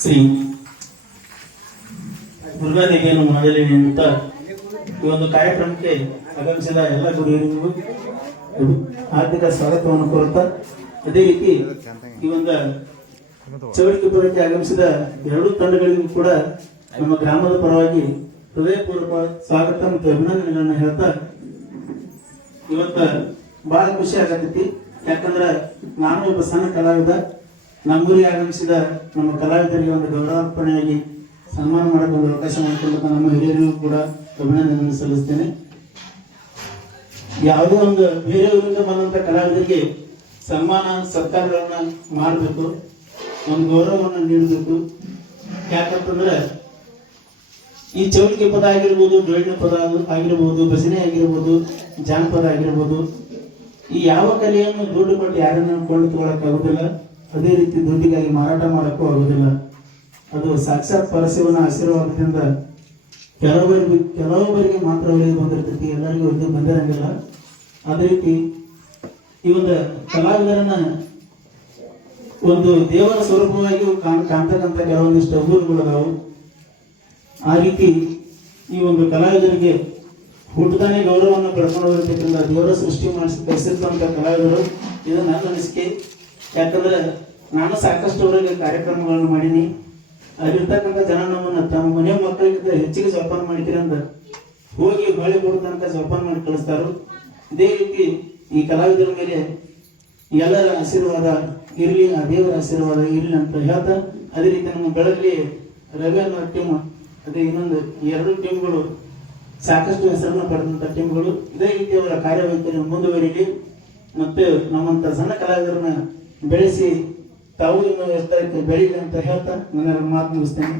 ಶ್ರೀ ದುರ್ಗಾದೇವಿಯನ್ನು ಮಾಡಲಿದೆ ಅಂತ ಈ ಒಂದು ಕಾರ್ಯಕ್ರಮಕ್ಕೆ ಆಗಮಿಸಿದ ಎಲ್ಲ ಗುರುಗಳಿಗೂ ಹಾರ್ದಿಕ ಸ್ವಾಗತವನ್ನು ಕೋರುತ್ತಾ, ಅದೇ ರೀತಿ ಈ ಒಂದು ಚೌಡಿಕೆಪುರಕ್ಕೆ ಆಗಮಿಸಿದ ಎರಡೂ ತಂಡಗಳಿಗೂ ಕೂಡ ನಮ್ಮ ಗ್ರಾಮದ ಪರವಾಗಿ ಹೃದಯಪೂರ್ವಕ ಸ್ವಾಗತ ಮತ್ತು ಅಭಿನಂದನೆಗಳನ್ನು ಹೇಳ್ತಾ, ಇವತ್ತ ಬಹಳ ಖುಷಿ ಆಗತೈತಿ. ಯಾಕಂದ್ರ ನಾನು ಒಬ್ಬ ಸಣ್ಣ ಕಲಾವಿದ, ನಮ್ಮೂರಿಗೆ ಆಗಮಿಸಿದ ನಮ್ಮ ಕಲಾವಿದರಿಗೆ ಒಂದು ಗೌರವಾರ್ಪಣೆಯಾಗಿ ಸನ್ಮಾನ ಮಾಡಕ್ಕೆ ಒಂದು ಅವಕಾಶ ಮಾಡಿಕೊಳ್ಳುತ್ತ ನಮ್ಮ ಹಿರಿಯರಿಗೂ ಕೂಡ ಅಭಿನಂದನೆಯನ್ನು ಸಲ್ಲಿಸ್ತೇನೆ. ಯಾವುದೇ ಒಂದು ಬೇರೆ ಊರಿಂದ ಬಂದಂತ ಕಲಾವಿದರಿಗೆ ಸನ್ಮಾನ ಸತ್ಕಾರಗಳನ್ನ ಮಾಡಬೇಕು, ಒಂದು ಗೌರವವನ್ನು ನೀಡಬೇಕು. ಯಾಕಂತಂದ್ರೆ ಈ ಚೌಟಿಕೆ ಪದ ಆಗಿರ್ಬೋದು, ಡೊಳ್ಳಿನ ಪದ ಆಗಿರ್ಬೋದು, ಭಜನೆ ಆಗಿರ್ಬೋದು, ಜಾನಪದ ಆಗಿರ್ಬೋದು, ಈ ಯಾವ ಕಲೆಯನ್ನು ದುಡ್ಡು ಕೊಟ್ಟು ಯಾರನ್ನು ಕೊಂಡುಕೊಳ್ಳಕ್ಕಾಗುದಿಲ್ಲ, ಅದೇ ರೀತಿ ದುಡ್ಡಿಗಾಗಿ ಮಾರಾಟ ಮಾಡಕ್ಕೂ ಆಗುದಿಲ್ಲ. ಅದು ಸಾಕ್ಷಾತ್ ಪರಶಿವನ ಆಶೀರ್ವಾದದಿಂದ ಕೆಲವೊಬ್ಬರಿಗೆ ಮಾತ್ರ ಒಳ್ಳೆಯದು ಬಂದಿರ್ತೈತಿ, ಎಲ್ಲರಿಗೂ ಇದು ಬಂದಿರಂಗಿಲ್ಲ. ಅದೇ ರೀತಿ ಈ ಒಂದು ಕಲಾವಿದರನ್ನ ಒಂದು ದೇವರ ಸ್ವರೂಪವಾಗಿ ಕಾಣ್ತಕ್ಕಂಥ ಕೆಲವೊಂದಿಷ್ಟು ಊರುಗಳದಾವು. ಆ ರೀತಿ ಈ ಒಂದು ಕಲಾವಿದರಿಗೆ ಹುಟ್ಟದಾನೆ ಗೌರವವನ್ನು ಪಡ್ಕೊಂಡು ಹೋಗಿರ್ತಕ್ಕಂಥ ದೇವರ ಸೃಷ್ಟಿ ಮಾಡಿಸಿರ್ತಕ್ಕಂಥ ಕಲಾವಿದರು, ಇದು ನನ್ನ ಅನಿಸಿಕೆ. ಯಾಕಂದ್ರೆ ನಾನು ಸಾಕಷ್ಟು ಅವರಿಗೆ ಕಾರ್ಯಕ್ರಮಗಳನ್ನು ಮಾಡೀನಿ. ಅಲ್ಲಿರ್ತಕ್ಕಂಥ ಜನ ನಮ್ಮನ್ನ ತಮ್ಮ ಮನೆ ಮಕ್ಕಳಿಗಿಂತ ಹೆಚ್ಚಿಗೆ ಜೋಪಾನ ಮಾಡಿದ್ದೀರಿ ಅಂತ ಹೋಗಿ ಹೊಳೆ ಕೊಡ್ತನಕ ಜೋಪಾನ ಮಾಡಿ ಕಳಿಸ್ತಾರು. ಇದೇ ರೀತಿ ಈ ಕಲಾವಿದರ ಮೇಲೆ ಎಲ್ಲರ ಆಶೀರ್ವಾದ ಇರಲಿ, ಆ ದೇವರ ಆಶೀರ್ವಾದ ಇರಲಿ ಅಂತ ಹೇಳ್ತಾ, ಅದೇ ರೀತಿ ನಮ್ಮ ಬೆಳಗ್ಲಿ ರವಿ ಅನ್ನೋ ಟೀಮ್, ಅದೇ ಇನ್ನೊಂದು ಎರಡು ಟೀಮ್ಗಳು ಸಾಕಷ್ಟು ಹೆಸರನ್ನು ಪಡೆದಂತ ಟೀಮ್ಗಳು ಇದೇ ರೀತಿ ಅವರ ಕಾರ್ಯವೈಖರಿ ಮುಂದುವರಿಲಿ. ಮತ್ತೆ ನಮ್ಮಂತ ಸಣ್ಣ ಕಲಾವಿದರನ್ನ ಬೆಳೆಸಿ ತಾವು ಇನ್ನೂ ಎಷ್ಟಕ್ಕೆ ಬೆಳೀಲಿ ಅಂತ ಹೇಳ್ತಾ ನನ್ನ ಮಾತು ಮುಗಿಸ್ತೇನೆ.